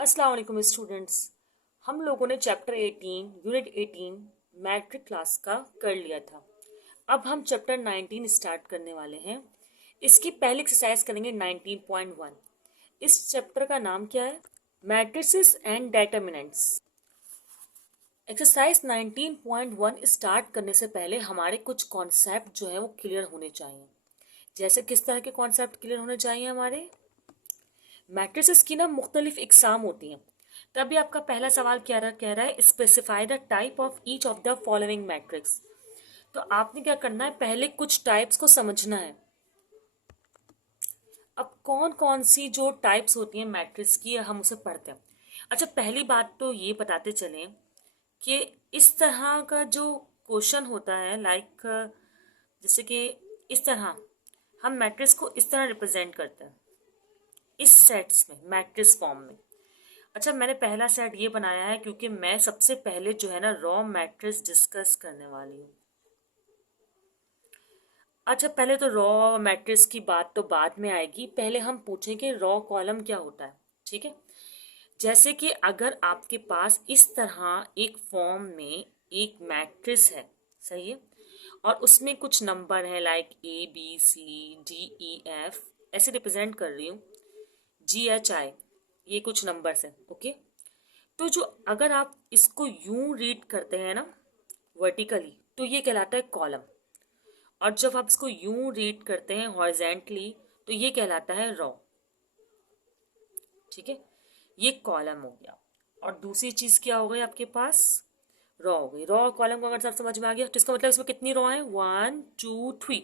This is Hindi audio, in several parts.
अस्सलाम वालेकुम स्टूडेंट्स। हम लोगों ने चैप्टर 18 यूनिट 18 मैट्रिक क्लास का कर लिया था। अब हम चैप्टर 19 स्टार्ट करने वाले हैं। इसकी पहली एक्सरसाइज करेंगे 19.1। इस चैप्टर का नाम क्या है? Matrices and determinants. Exercise 19.1 start करने से पहले हमारे कुछ कॉन्सेप्ट जो है वो क्लियर होने चाहिए। जैसे किस तरह के कॉन्सेप्ट क्लियर होने चाहिए हमारे? मैट्रिसेस की ना मुख्तलिफ इकसाम होती हैं। तभी आपका पहला सवाल कह रहा है specify the type of each of the following matrix. तो आपने क्या करना है, पहले कुछ टाइप्स को समझना है। अब कौन कौन सी जो टाइप्स होती हैं मैट्रिक्स की हम उसे पढ़ते हैं। अच्छा, पहली बात तो ये बताते चलें कि इस तरह का जो क्वेश्चन होता है लाइक जैसे कि इस तरह हम मैट्रिक्स को इस तरह रिप्रेजेंट करते हैं इस सेट्स में मैट्रिक्स फॉर्म में। अच्छा, मैंने पहला सेट ये बनाया है क्योंकि मैं सबसे पहले जो है ना रॉ मैट्रिक्स डिस्कस करने वाली हूँ। अच्छा, पहले तो रॉ मैट्रिक्स की बात तो बाद में आएगी, पहले हम पूछेंगे रॉ कॉलम क्या होता है। ठीक है, जैसे कि अगर आपके पास इस तरह एक फॉर्म में एक मैट्रिक्स है, सही है, और उसमें कुछ नंबर है लाइक ABCDEF, ऐसे रिप्रेजेंट कर रही हूँ, GHI, ये कुछ नंबर्स हैं। ओके, तो जो अगर आप इसको यूं रीड करते हैं ना वर्टिकली तो ये कहलाता है कॉलम, और जब आप इसको यूं रीड करते हैं हॉरिजेंटली तो ये कहलाता है रो। ठीक है, ये कॉलम हो गया। और दूसरी चीज क्या हो गई आपके पास? रो हो गई। रो और कॉलम को अगर सब समझ में आ गया तो इसका मतलब इसमें कितनी रो है? 1 2 3,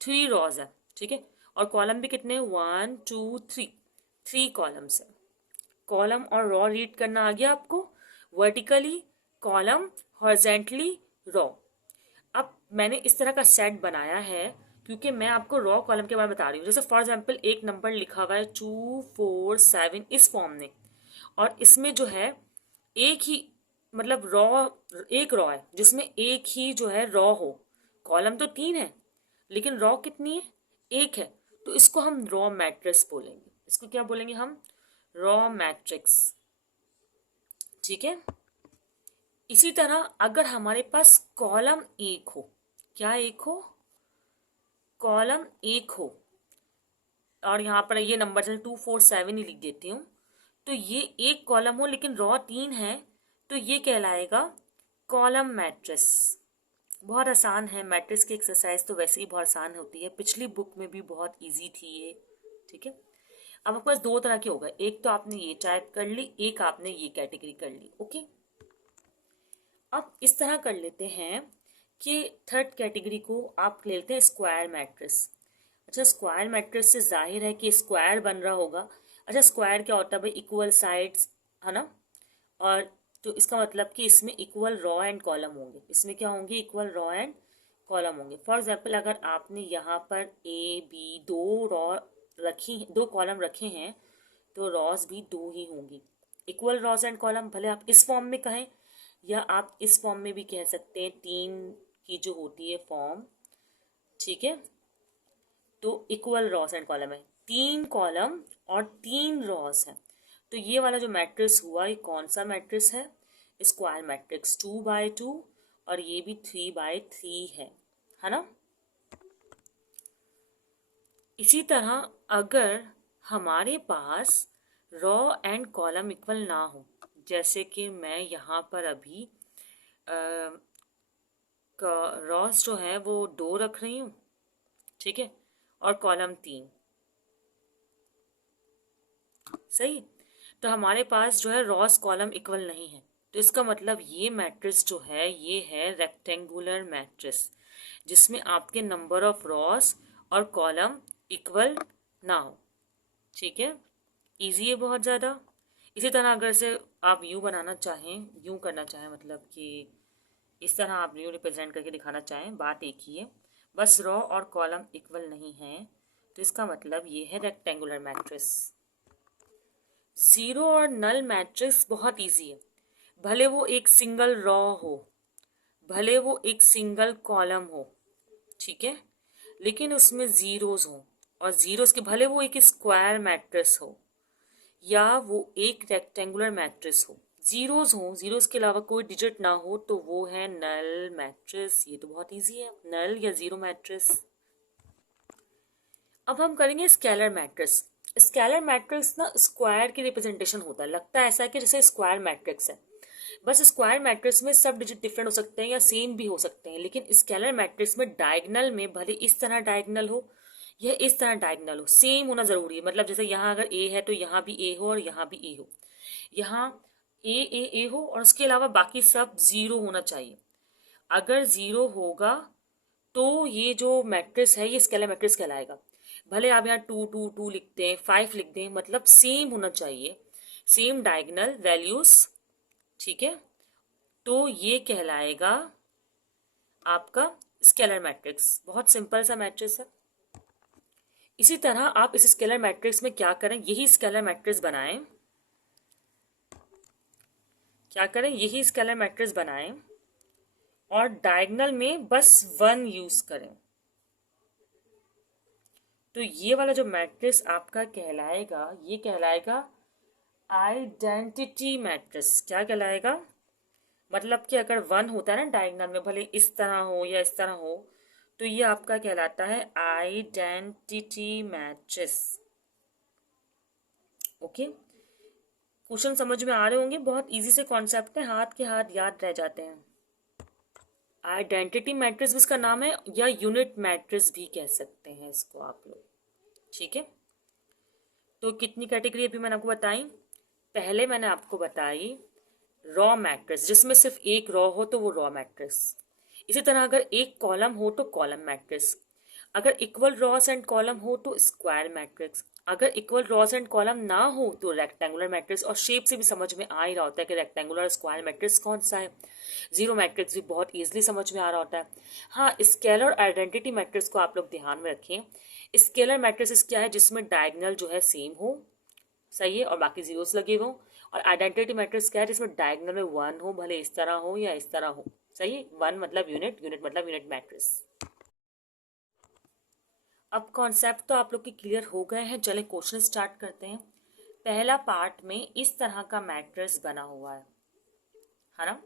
3 रोज है। ठीक है, और कॉलम भी कितने? 1 2 3, 3 कॉलम्स है। कॉलम और रॉ रीड करना आ गया आपको, वर्टिकली कॉलम, हॉरिजेंटली रॉ। अब मैंने इस तरह का सेट बनाया है क्योंकि मैं आपको रॉ कॉलम के बारे में बता रही हूँ। जैसे फॉर एग्जांपल एक नंबर लिखा हुआ है 2 4 7 इस फॉर्म में, और इसमें जो है एक ही मतलब रॉ, एक रॉ है जिसमें एक ही जो है रॉ हो। कॉलम तो 3 है लेकिन रॉ कितनी है? एक है। तो इसको हम रॉ मैट्रिक्स बोलेंगे। इसको क्या बोलेंगे हम? Raw matrix. ठीक है, इसी तरह अगर हमारे पास कॉलम एक हो, क्या एक हो? कॉलम एक हो, और यहाँ पर ये नंबर जैसे 2 4 7 ही लिख देती हूँ, तो ये एक कॉलम हो लेकिन रॉ 3 है, तो ये कहलाएगा कॉलम मैट्रिक्स। बहुत आसान है, मैट्रिक्स की एक्सरसाइज तो वैसे ही बहुत आसान होती है, पिछली बुक में भी बहुत इजी थी ये। ठीक है, अब आपके पास दो तरह के हो गए, एक तो आपने ये टाइप कर ली, एक आपने ये कैटेगरी कर ली। ओके, अब इस तरह कर लेते हैं कि थर्ड कैटेगरी को आप ले लेते हैं स्क्वायर मैट्रिक्स। अच्छा, स्क्वायर मैट्रिक्स से जाहिर है कि स्क्वायर बन रहा होगा। अच्छा, स्क्वायर क्या होता है भाई? इक्वल साइड्स, है ना। और तो इसका मतलब कि इसमें इक्वल रॉ एंड कॉलम होंगे। इसमें क्या होंगे? इक्वल रॉ एंड कॉलम होंगे। फॉर एग्जाम्पल अगर आपने यहाँ पर AB दो रॉ रखी, दो कॉलम रखे हैं, तो रॉस भी दो ही होंगी। इक्वल रॉस एंड कॉलम, भले आप इस फॉर्म में कहें या आप इस फॉर्म में भी कह सकते हैं, 3 की जो होती है फॉर्म। ठीक है, तो इक्वल रॉस एंड कॉलम है, 3 कॉलम और 3 रॉस है। तो ये वाला जो मैट्रिक्स हुआ, ये कौन सा मैट्रिक्स है? स्क्वायर मैट्रिक्स, 2 by 2, और ये भी 3 by 3 है ना। इसी तरह अगर हमारे पास रॉ एंड कॉलम इक्वल ना हो, जैसे कि मैं यहाँ पर अभी रॉस जो है वो 2 रख रही हूँ, ठीक है, और कॉलम 3, सही। तो हमारे पास जो है रॉस कॉलम इक्वल नहीं है, तो इसका मतलब ये मैट्रिक्स जो है ये है रेक्टेंगुलर मैट्रिक्स, जिसमें आपके नंबर ऑफ रॉस और कॉलम इक्वल ना हो। ठीक है, इजी है बहुत ज़्यादा। इसी तरह अगर से आप यूँ बनाना चाहें, यूँ करना चाहें, मतलब कि इस तरह आप यूँ रिप्रेजेंट करके दिखाना चाहें, बात एक ही है, बस रॉ और कॉलम इक्वल नहीं है, तो इसका मतलब ये है रेक्टेंगुलर मैट्रिक्स। जीरो और नल मैट्रिक्स बहुत इजी है। भले वो एक सिंगल रॉ हो, भले वो एक सिंगल कॉलम हो, ठीक है, लेकिन उसमें जीरोज हो, और जीरोज के भले वो एक स्क्वायर मैट्रिक्स हो, या वो एक रेक्टेंगुलर मैट्रिक्स हो, जीरोस हो, जीरोस के अलावा कोई डिजिट ना हो, तो वो है नल मैट्रिक्स। ये तो बहुत इजी है, नल या जीरो मैट्रिक्स। अब हम करेंगे स्केलर मैट्रिक्स। स्केलर मैट्रिक्स ना स्क्वायर की रिप्रेजेंटेशन होता है, लगता है ऐसा है कि जैसे स्क्वायर मैट्रिक्स है, बस स्क्वायर मैट्रिक्स में सब डिजिट डिफरेंट हो सकते हैं या सेम भी हो सकते हैं, लेकिन स्केलर मैट्रिक्स में डायगनल में भले इस तरह डायगनल हो या इस तरह डायगनल हो, सेम होना जरूरी है। मतलब जैसे यहाँ अगर ए है तो यहाँ भी ए हो और यहाँ भी ए हो, यहाँ ए हो और उसके अलावा बाकी सब जीरो होना चाहिए। अगर जीरो होगा तो ये जो मैट्रिक्स है ये स्केलर मैट्रिक्स कहलाएगा। भले आप यहाँ टू टू टू लिखते हैं, 5 लिख दें, मतलब सेम होना चाहिए, सेम डायगनल वैल्यूज, ठीक है, तो ये कहलाएगा आपका स्केलर मैट्रिक्स। बहुत सिंपल सा मैट्रिक्स है। इसी तरह आप इस स्केलर मैट्रिक्स में क्या करें, यही स्केलर मैट्रिक्स बनाएं, क्या करें, यही स्केलर मैट्रिक्स बनाएं और डायगोनल में बस 1 यूज करें। तो ये वाला जो मैट्रिक्स आपका कहलाएगा, ये कहलाएगा आइडेंटिटी मैट्रिक्स। क्या कहलाएगा, मतलब कि अगर 1 होता है ना डायगोनल में, भले इस तरह हो या इस तरह हो, तो ये आपका कहलाता है आइडेंटिटी मैट्रिक्स। ओके, क्वेश्चन समझ में आ रहे होंगे, बहुत इजी से कॉन्सेप्ट है, हाथ के हाथ याद रह जाते हैं। आइडेंटिटी मैट्रिक्स भी इसका नाम है, या यूनिट मैट्रिक्स भी कह सकते हैं इसको आप लोग, ठीक है। तो कितनी कैटेगरी अभी मैंने आपको बताई, पहले मैंने आपको बताई रॉ मैट्रिक्स, जिसमें सिर्फ एक रॉ हो तो वो रॉ मैट्रिक्स। इसी तरह अगर एक कॉलम हो तो कॉलम मैट्रिक्स, अगर इक्वल रॉस एंड कॉलम हो तो स्क्वायर मैट्रिक्स, अगर इक्वल रॉस एंड कॉलम ना हो तो रेक्टेंगुलर मैट्रिक्स। और शेप से भी समझ में आ ही रहा होता है कि रेक्टेंगुलर और स्क्वायर मैट्रिक्स कौन सा है। जीरो मैट्रिक्स भी बहुत ईजिली समझ में आ रहा होता है। हाँ, स्केलर और आइडेंटिटी मैट्रिक्स को आप लोग ध्यान में रखें। स्केलर मैट्रिक्स क्या है, जिसमें डायगोनल जो है सेम हो, सही है, और बाकी जीरोस लगे हो। और आइडेंटिटी मैट्रिक्स क्या है, जिसमें डायगोनल में 1 हो, भले इस तरह हो या इस तरह हो, सही है। 1 मतलब यूनिट, यूनिट मतलब यूनिट मैट्रिक्स। अब कॉन्सेप्ट तो आप लोग के क्लियर हो गए हैं, चले क्वेश्चन स्टार्ट करते हैं। पहला पार्ट में इस तरह का मैट्रिक्स बना हुआ है ना,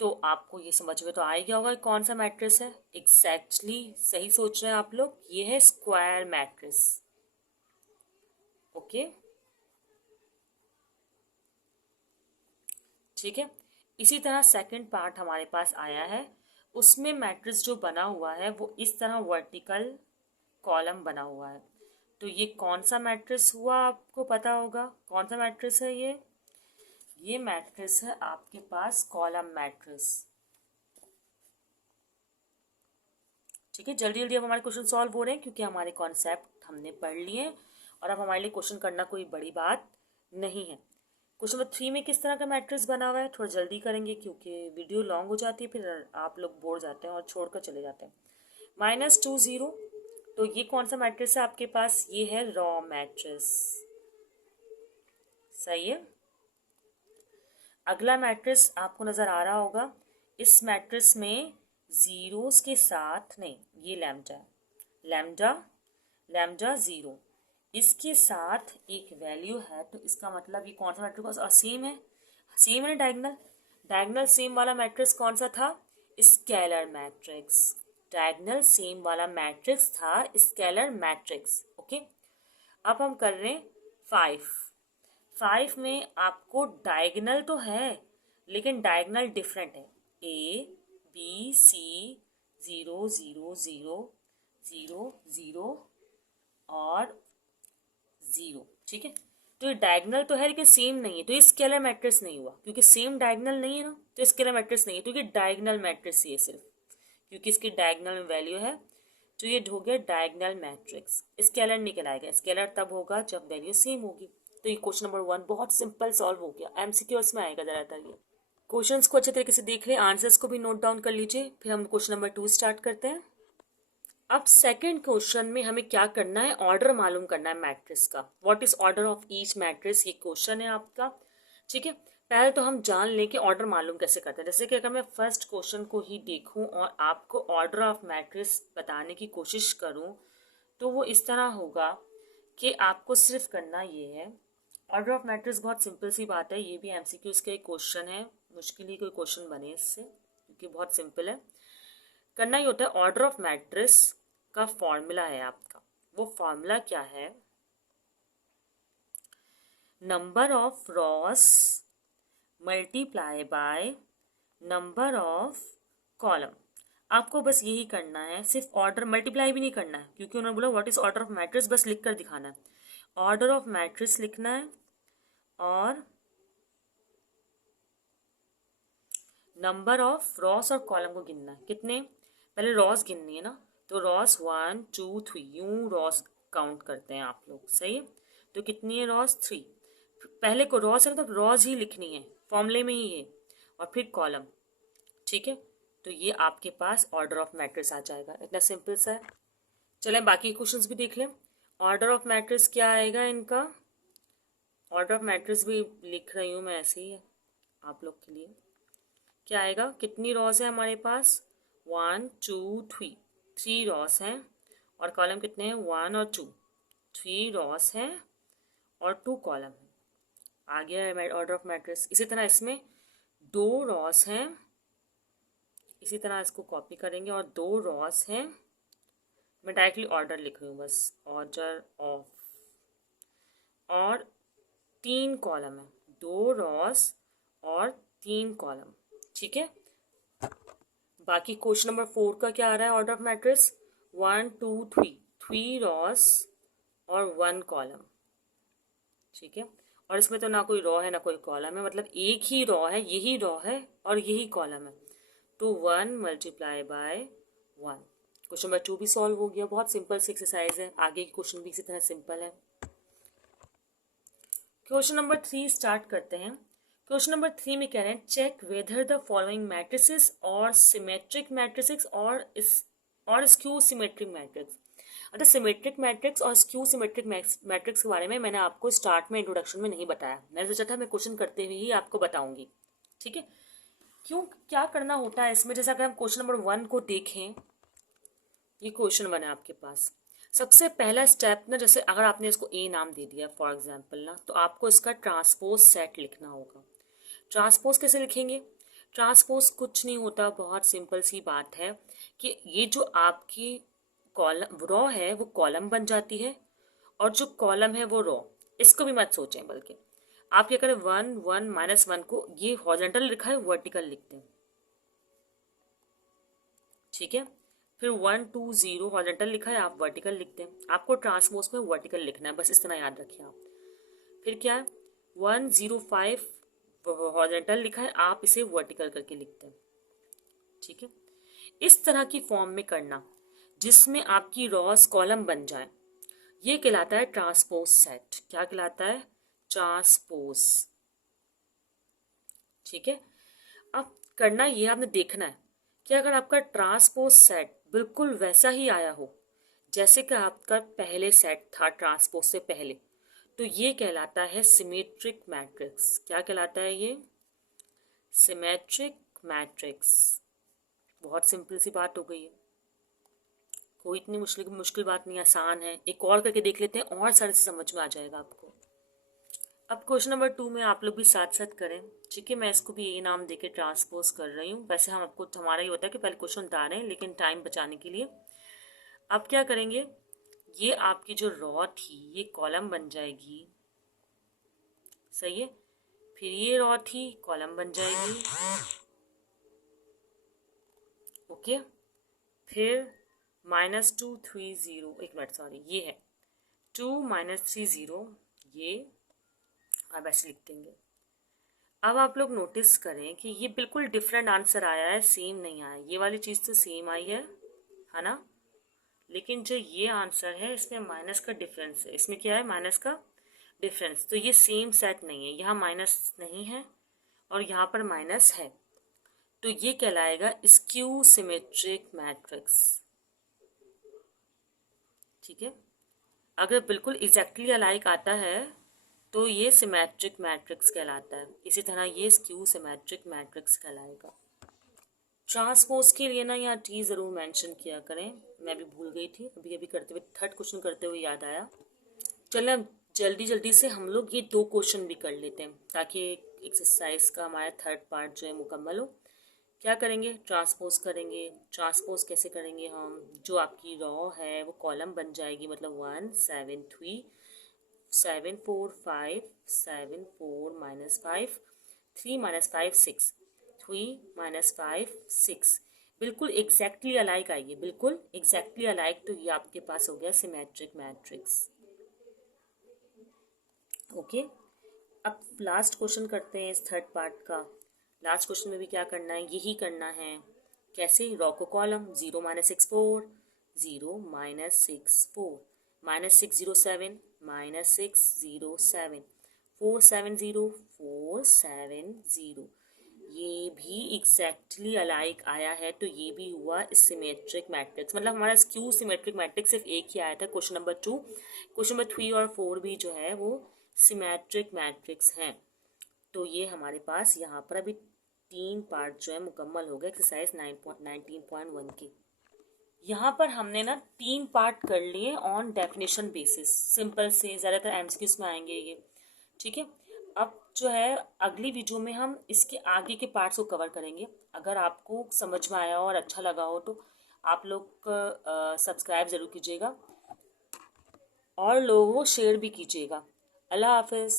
तो आपको ये समझ में तो आ ही गया होगा कौन सा मैट्रिक्स है। एग्जैक्टली सही सोच रहे हैं आप लोग, ये है स्क्वायर मैट्रिक्स। ओके, ठीक है। इसी तरह सेकंड पार्ट हमारे पास आया है, उसमें मैट्रिक्स जो बना हुआ है वो इस तरह वर्टिकल कॉलम बना हुआ है। तो ये कौन सा मैट्रिक्स हुआ, आपको पता होगा कौन सा मैट्रिक्स है ये मैट्रिक्स है आपके पास कॉलम मैट्रिक्स। ठीक है, जल्दी जल्दी अब हमारे क्वेश्चन सॉल्व हो रहे हैं, क्योंकि हमारे कॉन्सेप्ट हमने पढ़ लिए और अब हमारे लिए क्वेश्चन करना कोई बड़ी बात नहीं है। क्वेश्चन नंबर 3 में किस तरह का मैट्रिक्स बना हुआ है, थोड़ा जल्दी करेंगे क्योंकि वीडियो लॉन्ग हो जाती है, फिर आप लोग बोर जाते हैं और छोड़कर चले जाते हैं। -2 0, तो ये कौन सा मैट्रिक्स है आपके पास, ये है रॉ मैट्रिक्स, सही है। अगला मैट्रिक्स आपको नजर आ रहा होगा, इस मैट्रिक्स में जीरोस के साथ नहीं, ये लैम्डा लैम्डा लैम्डा जीरो, इसके साथ एक वैल्यू है, तो इसका मतलब ये कौन सा मैट्रिक्स, और सेम है, सेम है डायगोनल, डायगोनल सेम वाला मैट्रिक्स कौन सा था, स्केलर मैट्रिक्स। डायगोनल सेम वाला मैट्रिक्स था स्केलर मैट्रिक्स। ओके, अब हम कर रहे हैं 5 में आपको डायगोनल तो है लेकिन डायगोनल डिफरेंट है, A B C 0 0 0 0 0 और 0, ठीक है। तो ये डायगोनल तो है लेकिन सेम नहीं है, तो ये स्केलर मैट्रिक्स नहीं हुआ, क्योंकि सेम डायगोनल नहीं है ना, तो स्केलर मैट्रिक्स नहीं है, तो ये डायगोनल मैट्रिक्स ये सिर्फ, क्योंकि इसकी डायगोनल में वैल्यू है, तो ये हो गया डायगोनल मैट्रिक्स। स्केलर नहीं कहलाएगा, स्केलर तब होगा जब वैल्यू सेम होगी। तो ये क्वेश्चन नंबर 1 बहुत सिंपल सॉल्व हो गया, MCQs में आएगा ज़्यादातर ये। क्वेश्चंस को अच्छे तरीके से देख लें, आंसर्स को भी नोट डाउन कर लीजिए, फिर हम क्वेश्चन नंबर 2 स्टार्ट करते हैं। अब सेकंड क्वेश्चन में हमें क्या करना है, ऑर्डर मालूम करना है मैट्रिक्स का। What is order of each matrix, ये क्वेश्चन है आपका, ठीक है। पहले तो हम जान लें कि ऑर्डर मालूम कैसे करते हैं। जैसे कि अगर मैं फर्स्ट क्वेश्चन को ही देखूं और आपको ऑर्डर ऑफ मैट्रिक्स बताने की कोशिश करूं, तो वो इस तरह होगा कि आपको सिर्फ करना ये है ऑर्डर ऑफ मैट्रिक्स बहुत सिंपल सी बात है, ये भी एमसीक्यूज का एक क्वेश्चन है, मुश्किल ही कोई क्वेश्चन बने इससे क्योंकि बहुत सिंपल है। करना ही होता है, ऑर्डर ऑफ मैट्रिक्स का फॉर्मूला है आपका, वो फॉर्मूला क्या है, number of Ross multiply by number of column. आपको बस यही करना है, सिर्फ ऑर्डर मल्टीप्लाई भी नहीं करना है क्योंकि उन्होंने बोला what is order of matrix, बस लिख कर दिखाना है। ऑर्डर ऑफ मैट्रिक्स लिखना है और नंबर ऑफ रॉस और कॉलम को गिनना है। कितने, पहले रॉस गिननी है ना, तो रॉस 1 2 3 यूं रॉस काउंट करते हैं आप लोग, सही है। तो कितनी है रॉस 3, पहले को रॉस है तो रॉस ही लिखनी है फॉर्मूले में ही है, और फिर कॉलम, ठीक है। तो ये आपके पास ऑर्डर ऑफ मैट्रिक्स आ जाएगा, इतना सिंपल सा है। चलें बाकी क्वेश्चंस भी देख लें। ऑर्डर ऑफ मैट्रिक्स क्या आएगा इनका, ऑर्डर ऑफ मैट्रिक्स भी लिख रही हूँ मैं ऐसे ही आप लोग के लिए। क्या आएगा, कितनी रॉस है हमारे पास, 1 2 3, 3 रॉस हैं, और कॉलम कितने हैं 1 और 2, 3 रॉस हैं और 2 कॉलम हैं। आ गया है ऑर्डर ऑफ मैट्रिक्स। इसी तरह इसमें 2 रॉस हैं, इसी तरह इसको कॉपी करेंगे, और 2 रॉस हैं, मैं डायरेक्टली ऑर्डर लिख रही हूँ बस, ऑर्डर ऑफ, और 3 कॉलम है, 2 रॉस और 3 कॉलम, ठीक है। बाकी क्वेश्चन नंबर 4 का क्या आ रहा है ऑर्डर ऑफ मैट्रिक्स, 1 2 3, 3 रॉस और 1 कॉलम, ठीक है। और इसमें तो ना कोई रॉ है ना कोई कॉलम है, मतलब एक ही रॉ है, यही रॉ है और यही कॉलम है, तो 1 मल्टीप्लाई बाय 1। क्वेश्चन नंबर 2 भी सॉल्व हो गया, बहुत सिंपल सी एक्सरसाइज है, आगे की क्वेश्चन भी इसी तरह सिंपल है। क्वेश्चन नंबर 3 स्टार्ट करते हैं। क्वेश्चन नंबर 3 में कह रहे हैं check whether the following matrices और सिमेट्रिक मैट्रिसेस और स्क्यू सिमेट्रिक मैट्रिक्स। अच्छा, सिमेट्रिक मैट्रिक्स और स्क्यू सिमेट्रिक मैट्रिक्स के बारे में मैंने आपको स्टार्ट में इंट्रोडक्शन में नहीं बताया, मैंने सोचा था मैं क्वेश्चन करते हुए ही आपको बताऊंगी, ठीक है। क्यों, क्या करना होता है इसमें, जैसा अगर हम क्वेश्चन नंबर 1 को देखें, ये क्वेश्चन बना आपके पास, सबसे पहला स्टेप ना, जैसे अगर आपने इसको ए नाम दे दिया फॉर एग्जांपल ना, तो आपको इसका ट्रांसपोज सेट लिखना होगा। ट्रांसपोज कैसे लिखेंगे, ट्रांसपोज कुछ नहीं होता, बहुत सिंपल सी बात है कि ये जो आपकी कॉलम रॉ है वो कॉलम बन जाती है, और जो कॉलम है वो रॉ, इसको भी मत सोचें, बल्कि आप क्या करें 1 1 -1 को ये हॉरिजॉन्टल लिखा है वर्टिकल लिखते हैं, ठीक है। फिर 1 2 0 हॉरिजॉन्टल लिखा है, आप वर्टिकल लिखते हैं, आपको ट्रांसपोज में वर्टिकल लिखना है, बस इस तरह याद रखिए आप। फिर क्या है 1 0 5 हॉरिजॉन्टल लिखा है, आप इसे वर्टिकल करके लिखते हैं, ठीक है। इस तरह की फॉर्म में करना जिसमें आपकी रॉस कॉलम बन जाए, ये कहलाता है ट्रांसपोज सेट। क्या कहलाता है, ट्रांसपोज, ठीक है। अब करना ये आपने देखना है कि अगर आपका ट्रांसपोज सेट बिल्कुल वैसा ही आया हो जैसे कि आपका पहले सेट था ट्रांसपोज से पहले, तो ये कहलाता है सिमेट्रिक मैट्रिक्स। क्या कहलाता है ये, सिमेट्रिक मैट्रिक्स। बहुत सिंपल सी बात हो गई है, कोई इतनी मुश्किल बात नहीं, आसान है। एक और करके देख लेते हैं, और सारे से समझ में आ जाएगा आपको। अब क्वेश्चन नंबर 2 में आप लोग भी साथ साथ करें, ठीक है। मैं इसको भी ये नाम देके ट्रांसपोज कर रही हूँ, वैसे हम आपको हमारा ही होता है कि पहले क्वेश्चन उतारें, लेकिन टाइम बचाने के लिए अब क्या करेंगे, ये आपकी जो रॉ थी ये कॉलम बन जाएगी, सही है। फिर ये रॉ थी कॉलम बन जाएगी, ओके। फिर -2 3 0, एक मिनट सॉरी, ये है 2 -3 0, ये आप ऐसे लिख देंगे। अब आप लोग नोटिस करें कि ये बिल्कुल डिफरेंट आंसर आया है, सेम नहीं आया। ये वाली चीज़ तो सेम आई है ना, लेकिन जो ये आंसर है इसमें माइनस का डिफरेंस है। इसमें क्या है, माइनस का डिफरेंस, तो ये सेम सेट नहीं है, यहाँ माइनस नहीं है और यहाँ पर माइनस है, तो ये कहलाएगा स्क्यू सिमेट्रिक मैट्रिक्स, ठीक है। अगर बिल्कुल एग्जैक्टली अलाइक आता है तो ये सिमेट्रिक मैट्रिक्स कहलाता है, इसी तरह ये स्क्यू सिमेट्रिक मैट्रिक्स कहलाएगा। ट्रांसपोज के लिए ना यहाँ टी ज़रूर मेंशन किया करें, मैं भी भूल गई थी, अभी अभी करते हुए थर्ड क्वेश्चन करते हुए याद आया। चलें अब जल्दी जल्दी से हम लोग ये 2 क्वेश्चन भी कर लेते हैं ताकि एक्सरसाइज का हमारा थर्ड पार्ट जो है मुकम्मल हो। क्या करेंगे, ट्रांसपोज करेंगे। ट्रांसपोज कैसे करेंगे हम, जो आपकी रॉ है वो कॉलम बन जाएगी, मतलब 1 7 3 7 4 5 7 4 -5 3 -5 6 3 -5 6, बिल्कुल एग्जैक्टली अलाइक आएगी, बिल्कुल एग्जैक्टली अलाइक। तो ये आपके पास हो गया सिमेट्रिक मैट्रिक्स। ओके, अब लास्ट क्वेश्चन करते हैं इस थर्ड पार्ट का। लास्ट क्वेश्चन में भी क्या करना है, यही करना है। कैसे, रॉ को कॉलम 0 -6 4 0 -6 4 -6 0 7 -6 0 7 4 7 0 4 7 0, ये भी एग्जैक्टली अलाइक आया है। तो ये भी हुआ सिमेट्रिक मैट्रिक्स, मतलब हमारा स्क्यू सिमेट्रिक मैट्रिक्स सिर्फ एक ही आया था क्वेश्चन नंबर 2। क्वेश्चन नंबर 3 और 4 भी जो है वो सिमेट्रिक मैट्रिक्स हैं। तो ये हमारे पास यहाँ पर अभी 3 पार्ट जो है मुकम्मल हो गए एक्सरसाइज 19.1 के। यहाँ पर हमने ना 3 पार्ट कर लिए ऑन डेफिनेशन बेसिस, सिंपल से, ज़्यादातर एमसीक्यूज में आएंगे ये, ठीक है। अब जो है अगली वीडियो में हम इसके आगे के पार्ट्स को कवर करेंगे। अगर आपको समझ में आया हो और अच्छा लगा हो तो आप लोग सब्सक्राइब ज़रूर कीजिएगा और लोगों को शेयर भी कीजिएगा। अल्लाह हाफिज़।